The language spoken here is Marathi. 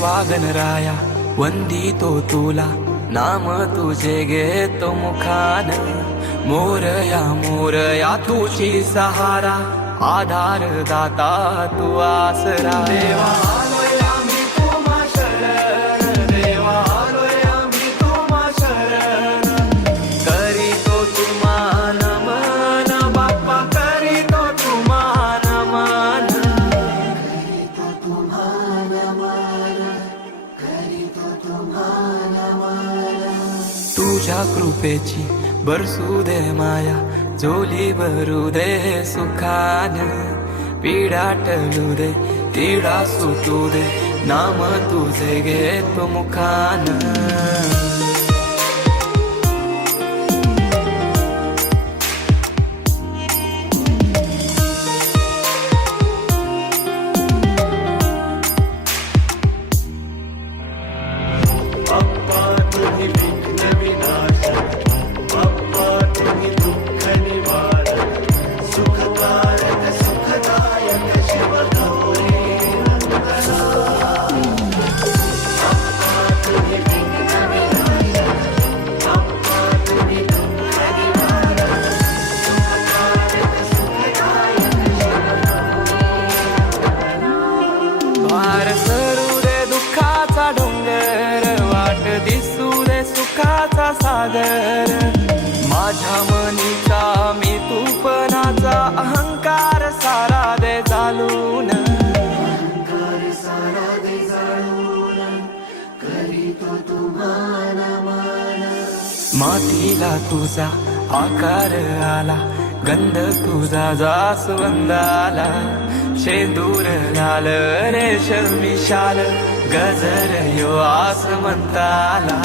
देवा गणराया वंदितो तुला, नाम तुझे घेतो मुखान. मोरया तुझी सहारा, आधार दाता तू आसरा. देवा आलोय आम्ही तुम्हा शरण, देवा आलोय आम्ही तुम्हा शरण. करीतो तुम्हा नमन बाप्पा, करीतो तुम्हा नमन. तुझ्या कृपेची बरसू दे माया, झोली भरू दे सुखान. पीडा टळू दे, तिडा सुटू दे, नाम तुझे घेतो मुखान. बाप्पा तुम्ही विघ्न विनाशक, बाप्पा तुम्ही दुःख निवारक, सुखकारक सुखदायक शिव गौरी नंदना. बाप्पा तुम्ही विघ्न विनाशक, बाप्पा तुम्ही दुःख निवारक, सुखकारक सुखदायक शिव गौरी नंदना. भार सरू दे दुःखाचा डोंगर, वाट दिसू दे सुखाचा सागर. माझ्या मनीचा मी तूपनाचा, अहंकार सारा दे चालून. मातीला तुझा आकार आला, गंध तुझा जास्वंदाला. शेंदूर लाल रेशमी शाल, गजर यो आसमंताला.